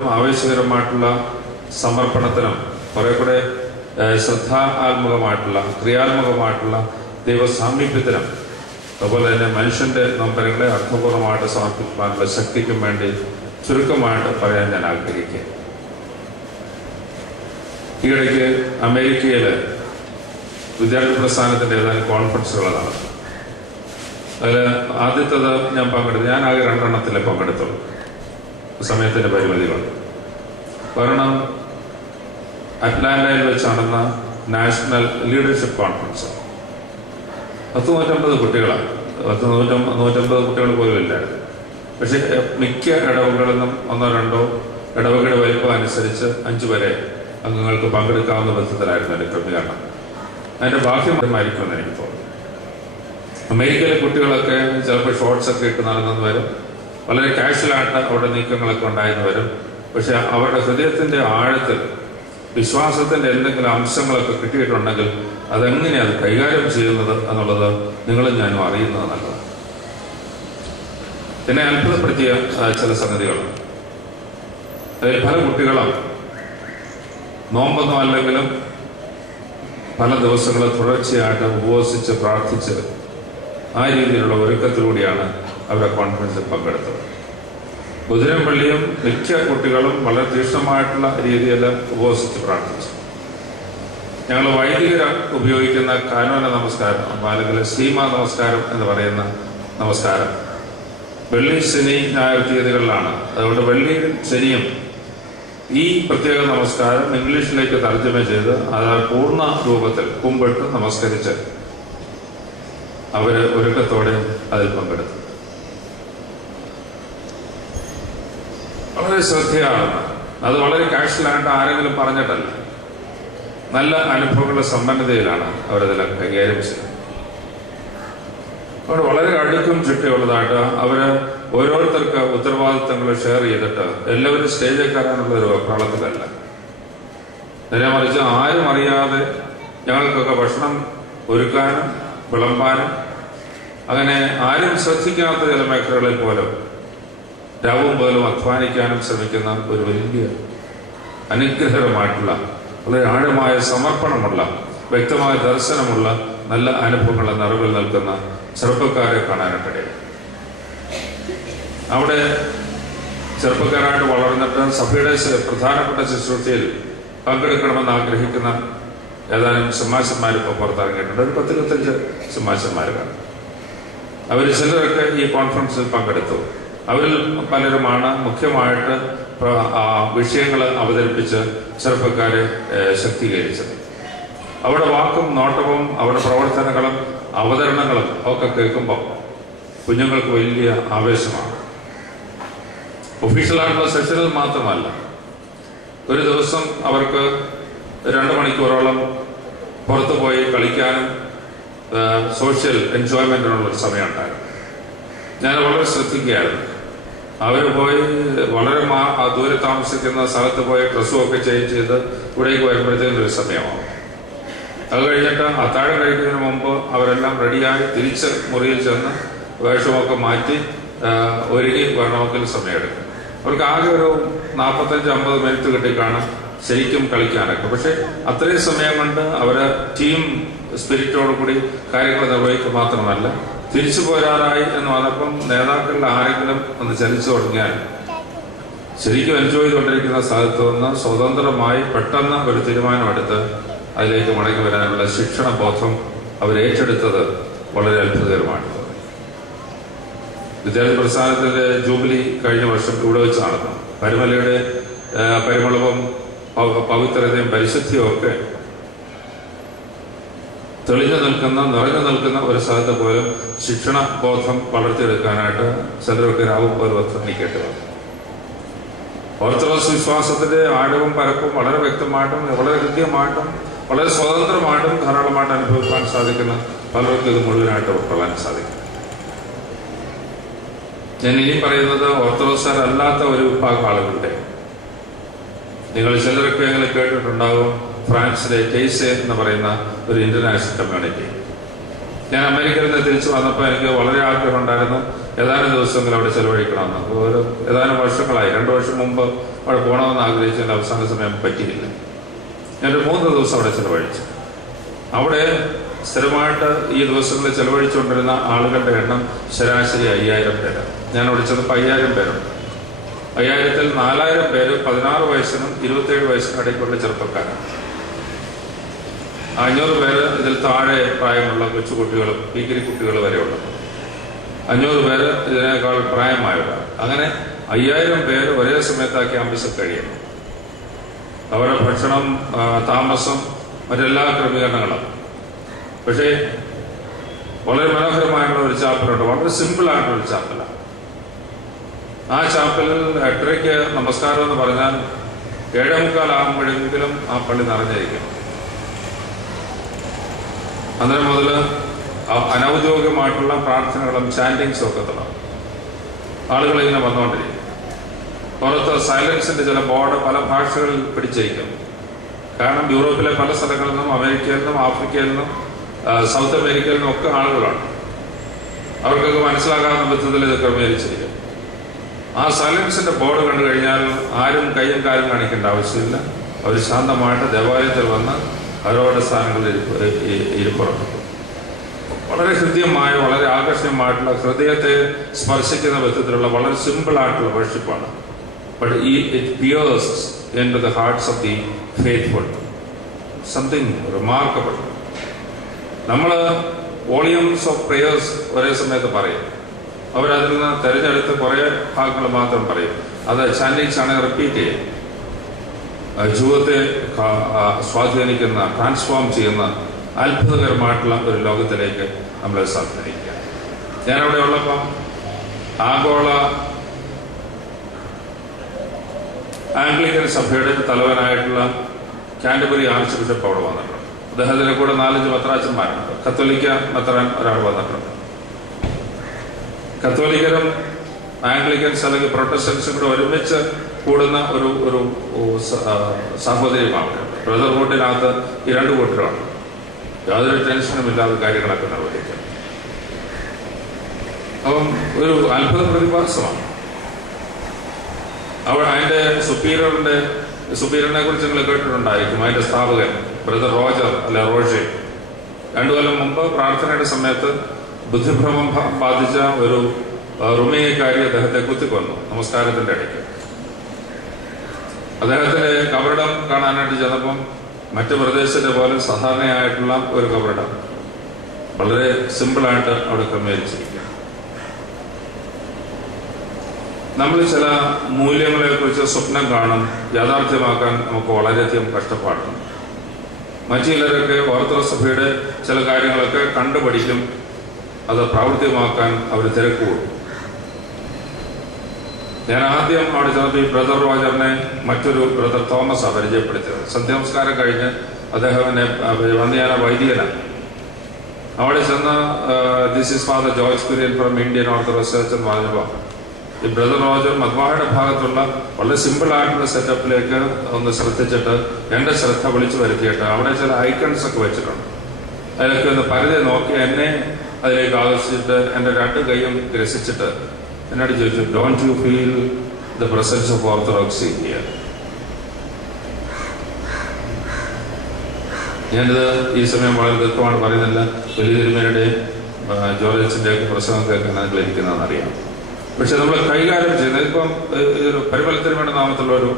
ആവേശകരമായിട്ടുള്ള സമർപ്പണത്തിനും കുറെ കൂടെ ശ്രദ്ധാത്മകമായിട്ടുള്ള ക്രിയാത്മകമായിട്ടുള്ള ദൈവസാമീപ്യത്തിനും അതുപോലെ തന്നെ മനുഷ്യന്റെ നൊമ്പരങ്ങളെ അർത്ഥപൂർണ്ണമായിട്ട് സമർപ്പിക്കാനുള്ള ശക്തിക്കും വേണ്ടി ചുരുക്കമായിട്ട് പറയാൻ ഞാൻ ആഗ്രഹിക്കുക. ഈയിടയ്ക്ക് അമേരിക്കയിൽ വിദ്യാർത്ഥി പ്രസ്ഥാനത്തിന്റെ ഏതാനും കോൺഫറൻസുകൾ നടന്നു. അതിൽ ആദ്യത്തേത് ഞാൻ പങ്കെടുത്തു. ഞാൻ ആകെ 2 എണ്ണത്തിലേ പങ്കെടുത്തുള്ളൂ. സമയത്തിന്റെ പരിമിതികളുണ്ട്. കാരണം അറ്റ്ലാന്റയിൽ വെച്ച് നടന്ന നാഷണൽ ലീഡർഷിപ്പ് കോൺഫറൻസ് 150 കുട്ടികളാണ്. 150 കുട്ടികൾ പോലും ഇല്ലായിരുന്നു. പക്ഷെ മിക്ക ഇടവകളിൽ നിന്നും 1-2 ഇടവകയുടെ വലിപ്പം അനുസരിച്ച് 5 വരെ അംഗങ്ങൾക്ക് പങ്കെടുക്കാവുന്ന വിധത്തിലായിരുന്നു അതിന്റെ ക്രമീകരണം. അതിന്റെ ബാഹ്യമായിരിക്കുമെന്ന് എനിക്ക് തോന്നുന്നു. അമേരിക്കയിലെ കുട്ടികളൊക്കെ ചിലപ്പോൾ ഷോർട്സ് ഒക്കെ ഇട്ട് നടന്നു വരും. വളരെ കാഷ്വലായിട്ട് അവിടെ നീക്കങ്ങളൊക്കെ ഉണ്ടായിരുന്നു വരും. പക്ഷെ അവരുടെ ഹൃദയത്തിന്റെ ആഴത്തിൽ വിശ്വാസത്തിന്റെ എന്തെങ്കിലും അംശങ്ങളൊക്കെ കിട്ടിയിട്ടുണ്ടെങ്കിൽ അതെങ്ങനെയാണ് കൈകാര്യം ചെയ്യുന്നത് എന്നുള്ളത് നിങ്ങളും ഞാനും അറിയുന്നത് നല്ലതാണ്. എന്നെ അത്ഭുതപ്പെടുത്തിയ ചില സംഗതികളാണ്. അതിൽ പല കുട്ടികളും നോമ്പൊന്നും അല്ലെങ്കിലും പല ദിവസങ്ങൾ തുടർച്ചയായിട്ട് ഉപവസിച്ച് പ്രാർത്ഥിച്ച് ആ രീതിയിലുള്ള ഒരുക്കത്തിലൂടെയാണ് അവരുടെ കോൺഫറൻസിൽ പങ്കെടുത്തത്. ബുധനും വെള്ളിയും മിക്ക കുട്ടികളും വളരെ തീക്ഷ്ണമായിട്ടുള്ള രീതിയിൽ ഉപവസിച്ച് പ്രാർത്ഥിച്ചു. ഞങ്ങൾ വൈദികർ ഉപയോഗിക്കുന്ന കാനോന നമസ്കാരം അല്ലെങ്കിൽ സീമ നമസ്കാരം എന്ന് പറയുന്ന നമസ്കാരം വെള്ളി, ശനി, ഞായർ തീയതികളിലാണ്. അതുകൊണ്ട് വെള്ളിയും ശനിയും ഈ പ്രത്യേക നമസ്കാരം ഇംഗ്ലീഷിലേക്ക് തർജ്ജമ ചെയ്ത് അത് പൂർണ്ണ രൂപത്തിൽ കുമ്പിട്ട് നമസ്കരിച്ച് അവര് ഒരുക്കത്തോടെ അതിൽ പങ്കെടുത്തു. വളരെ ശ്രദ്ധയാണ്. അത് വളരെ കാഷ്വലായിട്ട് ആരെങ്കിലും പറഞ്ഞിട്ടല്ല, നല്ല അനുഭവങ്ങളുടെ സമ്പന്നതയിലാണ് അവരതെല്ലാം കൈകാര്യം ചെയ്യുന്നത്. അവർ വളരെ അടുക്കും ചുറ്റിയുള്ളതായിട്ട് അവര് ഓരോരുത്തർക്ക് ഉത്തരവാദിത്തങ്ങൾ ഷെയർ ചെയ്തിട്ട് എല്ലാവരും സ്റ്റേജിൽ കയറാനുള്ള ഒരു വെപ്രാളത്തിലല്ല. നേരെ മറിച്ച് ആരും അറിയാതെ ഞങ്ങൾക്കൊക്കെ ഭക്ഷണം ഒരുക്കാനും വിളമ്പാനും അങ്ങനെ ആരും ശ്രദ്ധിക്കാത്ത ചില മേഖലകളിൽ പോലും രാവും പോലും അധ്വാനിക്കാനും ശ്രമിക്കുന്ന ഒരു വലിയ അനുഗ്രഹമായിട്ടുള്ള വളരെ ആഴമായ സമർപ്പണമുള്ള വ്യക്തമായ ദർശനമുള്ള നല്ല അനുഭവങ്ങളെ നിറവിൽ നിൽക്കുന്ന ചെറുപ്പക്കാരെ കാണാനായിട്ടിടയിൽ. അവിടെ ചെറുപ്പക്കാരായിട്ട് വളർന്നിട്ട് സഭയുടെ പ്രധാനപ്പെട്ട ശുശ്രൂഷയിൽ പങ്കെടുക്കണമെന്ന് ആഗ്രഹിക്കുന്ന ഏതാനും ശമാശന്മാർ ഇപ്പോൾ പുറത്തിറങ്ങിയിട്ടുണ്ട്. ഒരു 10-25 ശമാശന്മാരാണ്. അവർ ചിലരൊക്കെ ഈ കോൺഫറൻസിൽ പങ്കെടുത്തു. അവരിൽ പലരുമാണ് മുഖ്യമായിട്ട് വിഷയങ്ങൾ അവതരിപ്പിച്ച് ചെറുപ്പക്കാരെ ശക്തീകരിച്ചത്. അവിടെ വാക്കും നോട്ടവും അവരുടെ പ്രവർത്തനങ്ങളും അവതരണങ്ങളും ഒക്കെ കേൾക്കുമ്പോൾ കുഞ്ഞുങ്ങൾക്ക് വലിയ ആവേശമാണ്. ഒഫീഷ്യലായിട്ടുള്ള സെഷനിൽ മാത്രമല്ല, ഒരു ദിവസം അവർക്ക് 2 മണിക്കൂറോളം പുറത്തു പോയി കളിക്കാനും സോഷ്യൽ എൻജോയ്മെന്റിനുള്ള സമയം ഉണ്ടായിരുന്നു. ഞാൻ വളരെ ശ്രദ്ധിക്കുകയായിരുന്നു. അവർ പോയി വളരെ ദൂരെ താമസിക്കുന്ന സ്ഥലത്ത് പോയി ഡ്രസ്സും ഒക്കെ ചേഞ്ച് ചെയ്ത് ഇവിടേക്ക് വരുമ്പോഴത്തേക്കും ഒരു സമയമാവും. അത് കഴിഞ്ഞിട്ട് അത്താഴം കഴിക്കുന്നതിന് മുമ്പ് അവരെല്ലാം റെഡിയായി തിരിച്ച് മുറിയിൽ ചെന്ന് വേഷമൊക്കെ മാറ്റി ഒരുങ്ങി വരണമെങ്കിൽ സമയമെടുക്കും. അവർക്ക് ആകെ ഒരു 45-50 മിനിറ്റ് കിട്ടിക്കാണും ശരിക്കും കളിക്കാനൊക്കെ. പക്ഷെ അത്രയും സമയം കൊണ്ട് അവര് ടീം സ്പിരിറ്റോടുകൂടി കാര്യങ്ങൾ നിർവഹിക്കുക മാത്രമല്ല, തിരിച്ചു പോരാറായി എന്ന് വന്നപ്പം നേതാക്കളിൽ ആരെങ്കിലും ഒന്ന് ചലിച്ചു തുടങ്ങിയാൽ ശരിക്കും എൻജോയ് ചെയ്തുകൊണ്ടിരിക്കുന്ന സ്ഥലത്ത് നിന്ന് സ്വതന്ത്രമായി പെട്ടെന്ന് ഒരു തീരുമാനമെടുത്ത് അതിലേക്ക് മടങ്ങി വരാനുള്ള ശിക്ഷണ ബോധം അവരേറ്റെടുത്തത് വളരെ അത്ഭുതകരമാണ്. വിദ്യാർത്ഥി പ്രസ്ഥാനത്തിന്റെ ജൂബിലി കഴിഞ്ഞ വർഷം ഇവിടെ വെച്ച് നടന്നു. പരിമലയുടെ പരിമളവും പവിത്രതയും പരിശുദ്ധിയും ഒക്കെ തെളിഞ്ഞു നിൽക്കുന്ന നിറഞ്ഞു നിൽക്കുന്ന ഒരു സ്ഥലത്ത് പോലും ശിക്ഷണ ബോധം വളർത്തിയെടുക്കാനായിട്ട് ചിലരൊക്കെ രാവും പോലും അധ്വാനിക്കേണ്ടി വന്നു. ഓർത്തഡോക്സ് വിശ്വാസത്തിന്റെ ആഴവും പരപ്പും വളരെ വ്യക്തമായിട്ടും വളരെ കൃത്യമായിട്ടും വളരെ സ്വതന്ത്രമായിട്ടും ധാരാളമായിട്ട് അനുഭവിക്കാൻ സാധിക്കുന്ന പലർക്കും ഇത് മുഴുവനായിട്ട് ഉൾക്കൊള്ളാൻ സാധിക്കും. ഞാൻ ഇനിയും പറയുന്നത് ഓർത്തഡോക്സരല്ലാത്ത ഒരു വിഭാഗം ആളുകളുടെ, നിങ്ങൾ ചിലരൊക്കെ എങ്ങനെ കേട്ടിട്ടുണ്ടാകും, ഫ്രാൻസിലെ ടേസെ എന്ന് പറയുന്ന ഒരു ഇന്റർനാഷണൽ കമ്മ്യൂണിറ്റി. ഞാൻ അമേരിക്കയിൽ നിന്ന് തിരിച്ചു വന്നപ്പോൾ എനിക്ക് വളരെ ആഗ്രഹം ഉണ്ടായിരുന്നു ഏതാനും ദിവസങ്ങൾ അവിടെ ചെലവഴിക്കണമെന്ന്. ഏതാനും വർഷങ്ങളായി, 2 വർഷം മുമ്പ് അവിടെ പോകണമെന്ന് ആഗ്രഹിച്ചതിൻ്റെ അവസാന സമയം പറ്റിയില്ല. ഞാനൊരു 3 ദിവസം അവിടെ ചിലവഴിച്ചു. അവിടെ സ്ഥിരമായിട്ട് ഈ ദിവസങ്ങളിൽ ചിലവഴിച്ചുകൊണ്ടിരുന്ന ആളുകളുടെ എണ്ണം ശരാശരി 5000 പേര്. ഞാൻ അവിടെ ചെന്നപ്പോൾ 5000 പേരുണ്ട്. 5000-ൽ 4000 പേര് 16 വയസ്സിനും 27 വയസ്സിനും ഇടയ്ക്കുള്ള ചെറുപ്പക്കാരാണ്. 500 പേര് ഇതിൽ താഴെ പ്രായമുള്ള കൊച്ചുകുട്ടികളും ഡിഗ്രി കുട്ടികൾ വരെയുള്ളത്. 500 പേര് ഇതിനേക്കാൾ പ്രായമായവരാണ്. അങ്ങനെ 5000 പേര് ഒരേ സമയത്ത് ആ ക്യാമ്പസിൽ കഴിയുന്നു. അവരുടെ ഭക്ഷണം, താമസം, മറ്റെല്ലാ ക്രമീകരണങ്ങളും. പക്ഷേ വളരെ മനോഹരമായിട്ടുള്ള ഒരു ചാപ്പലുണ്ട്. വളരെ സിമ്പിളായിട്ടുള്ള ഒരു ചാപ്പലാണ്. ആ ചാപ്പലിൽ 8:30-ക്ക് നമസ്കാരം എന്ന് പറഞ്ഞാൽ 7:45 ആകുമ്പോഴെങ്കിലും ആ പള്ളി നിറഞ്ഞിരിക്കും. അന്നേരം മുതൽ അനൗദ്യോഗികമായിട്ടുള്ള പ്രാർത്ഥനകളും ചാൻഡിങ്സും ഒക്കെ തുടങ്ങും. ആളുകളിങ്ങനെ വന്നുകൊണ്ടിരിക്കും. പുറത്ത് സൈലൻസിന്റെ ചില ബോർഡ് പല ഭാഷകളിൽ പിടിച്ചിരിക്കും. കാരണം യൂറോപ്പിലെ പല സ്ഥലങ്ങളിൽ നിന്നും അമേരിക്കയിൽ നിന്നും ആഫ്രിക്കയിൽ നിന്നും സൗത്ത് അമേരിക്കയിൽ നിന്നും ഒക്കെ ആളുകളാണ്. അവർക്കൊക്കെ മനസ്സിലാകാവുന്ന വിധത്തിൽ ഇത് ക്രമീകരിച്ചിരിക്കും. ആ സൈലൻസിന്റെ ബോർഡ് കണ്ടു കഴിഞ്ഞാൽ ആരും കയ്യും കാലും കാണിക്കേണ്ട ആവശ്യമില്ല. അവർ ശാന്തമായിട്ട് ദേവാലയത്തിൽ വന്ന് അവരവരുടെ സ്ഥാനങ്ങളിൽ ഇരിപ്പുറപ്പെട്ടു. വളരെ ഹൃദ്യമായ, വളരെ ആകർഷണീയമായിട്ടുള്ള, ഹൃദയത്തെ സ്പർശിക്കുന്ന വിധത്തിലുള്ള വളരെ സിമ്പിളായിട്ടുള്ള വർഷിപ്പാണ്. But it pierces into the hearts of the faithful. Something remarkable. നമ്മൾ വോളിയൂംസ് ഓഫ് പ്രേയേഴ്സ് ഒരേ സമയത്ത് പറയും. അവരതിൽ നിന്ന് തിരഞ്ഞെടുത്ത് കുറേ ഭാഗങ്ങൾ മാത്രം പറയും. അത് ചാൻഡിങ്സ് ആണ് റിപ്പീറ്റ് ചെയ്യും. ജീവിതത്തെ സ്വാധീനിക്കുന്ന, ട്രാൻസ്ഫോം ചെയ്യുന്ന അത്ഭുതകരമായിട്ടുള്ള ഒരു ലോകത്തിലേക്ക് നമ്മളെ സ്വാധീനിക്കുക. ഞാനവിടെ ഉള്ളപ്പം ആഗോള ആംഗ്ലിക്കൻ സഭയുടെ തലവനായിട്ടുള്ള കാൻറ്റർബറി ആർച്ച് ബിഷപ്പ് അവിടെ വന്നിട്ടുണ്ട്. അദ്ദേഹത്തിന്റെ കൂടെ 4-5 മെത്രാച്ചന്മാരുണ്ട്. കത്തോലിക്ക മെത്രാൻ ഒരാൾ വന്നിട്ടുണ്ട്. കത്തോലിക്കരും ആംഗ്ലിക്കൻസ് അല്ലെങ്കിൽ പ്രൊട്ടസ്റ്റന്റ്സും കൂടെ ഒരുമിച്ച് കൂടുന്ന ഒരു സാഹോദര്യമാണ്. ബ്രദർഹുഡിനകത്ത് ഈ 2 കൂട്ടരാണ്. യാതൊരു ടെൻഷനും ഇല്ലാത്ത കാര്യങ്ങളൊക്കെ നിർവഹിക്കും. അപ്പം ഒരു അത്ഭുത പ്രതിഭാസമാണ്. അതിന്റെ സുപ്പീരിയറിനെ കുറിച്ച് നിങ്ങൾ കേട്ടിട്ടുണ്ടായിരിക്കും. അതിന്റെ സ്ഥാപകൻ ബ്രദർ റോജർ അല്ലെ റോഷെ 2 കൊല്ലം മുമ്പ് പ്രാർത്ഥനയുടെ സമയത്ത് ബുദ്ധിഭ്രമം ബാധിച്ച ഒരു റുമേനിയക്കാരി അദ്ദേഹത്തെ കുത്തിക്കൊന്നു നമസ്കാരത്തിന്റെ ഇടയ്ക്ക്. അദ്ദേഹത്തിന്റെ കബറിടം കാണാനായിട്ട് ചെന്നപ്പം മറ്റു പ്രദേശത്തെ പോലെ സാധാരണയായിട്ടുള്ള ഒരു കബറിടം വളരെ സിമ്പിളായിട്ട് അവിടെ ക്രമീകരിച്ചിരിക്കുക. നമ്മൾ ചില മൂല്യങ്ങളെ കുറിച്ച് സ്വപ്നം കാണും, യാഥാർത്ഥ്യമാക്കാൻ നമുക്ക് വളരെയധികം കഷ്ടപ്പാടുണ്ട്. മറ്റു ചിലരൊക്കെ ഓർത്തഡോക്സ് സഭയുടെ ചില കാര്യങ്ങളൊക്കെ കണ്ടുപഠിക്കും, അത് പ്രാവർത്തികമാക്കാൻ അവർ തിരക്കുകൂടും. ഞാൻ ആദ്യം അവിടെ ചെന്നപ്പോൾ ഈ ബ്രദർ റോജറിനെ മറ്റൊരു ബ്രദർ തോമസാണ് പരിചയപ്പെടുത്തിയത്. സന്ധ്യാനമസ്കാരം കഴിഞ്ഞ് അദ്ദേഹം എന്നെ വന്നിയാന വൈദികനാണ്. അവിടെ ചെന്ന് this is father George Kurian from Indian orthodox church എന്ന് പറഞ്ഞപ്പോൾ ഈ ബ്രദർ റോജർ മദ്വായുടെ ഭാഗത്തുള്ള വളരെ സിമ്പിളായിട്ടുള്ള സെറ്റപ്പിലേക്ക് ഒന്ന് ശ്രദ്ധിച്ചിട്ട് എൻ്റെ ശ്രദ്ധ വിളിച്ചു വരുത്തിയിട്ട് അവിടെ ചില ഐക്കൺസ് ഒക്കെ വെച്ചിട്ടുണ്ട്. അതിലൊക്കെ ഒന്ന് പരിധി നോക്കി എന്നെ അതിലേക്ക് ആകർഷിച്ചിട്ട് എൻ്റെ 2 കൈയും ഗ്രസിച്ചിട്ട് എന്നോട് ചോദിച്ചു, don't you feel the presence of orthodoxy here? ഞാനിത് ഈ സമയം വളരെ ദീർഘമാണ് പറയുന്നില്ല. വലിയ തിരുമേനിയുടെ ജോർജസിൻ്റെ ഒക്കെ പ്രസംഗം കേൾക്കാൻ നിങ്ങൾ ഇരിക്കുന്നതെന്നറിയാം. പക്ഷെ നമ്മൾ കൈകാര്യം ചെയ്യുന്നത് ഇപ്പം ഒരു പരിമലത്തിന് വേണ്ട നാമത്തിലുള്ള ഒരു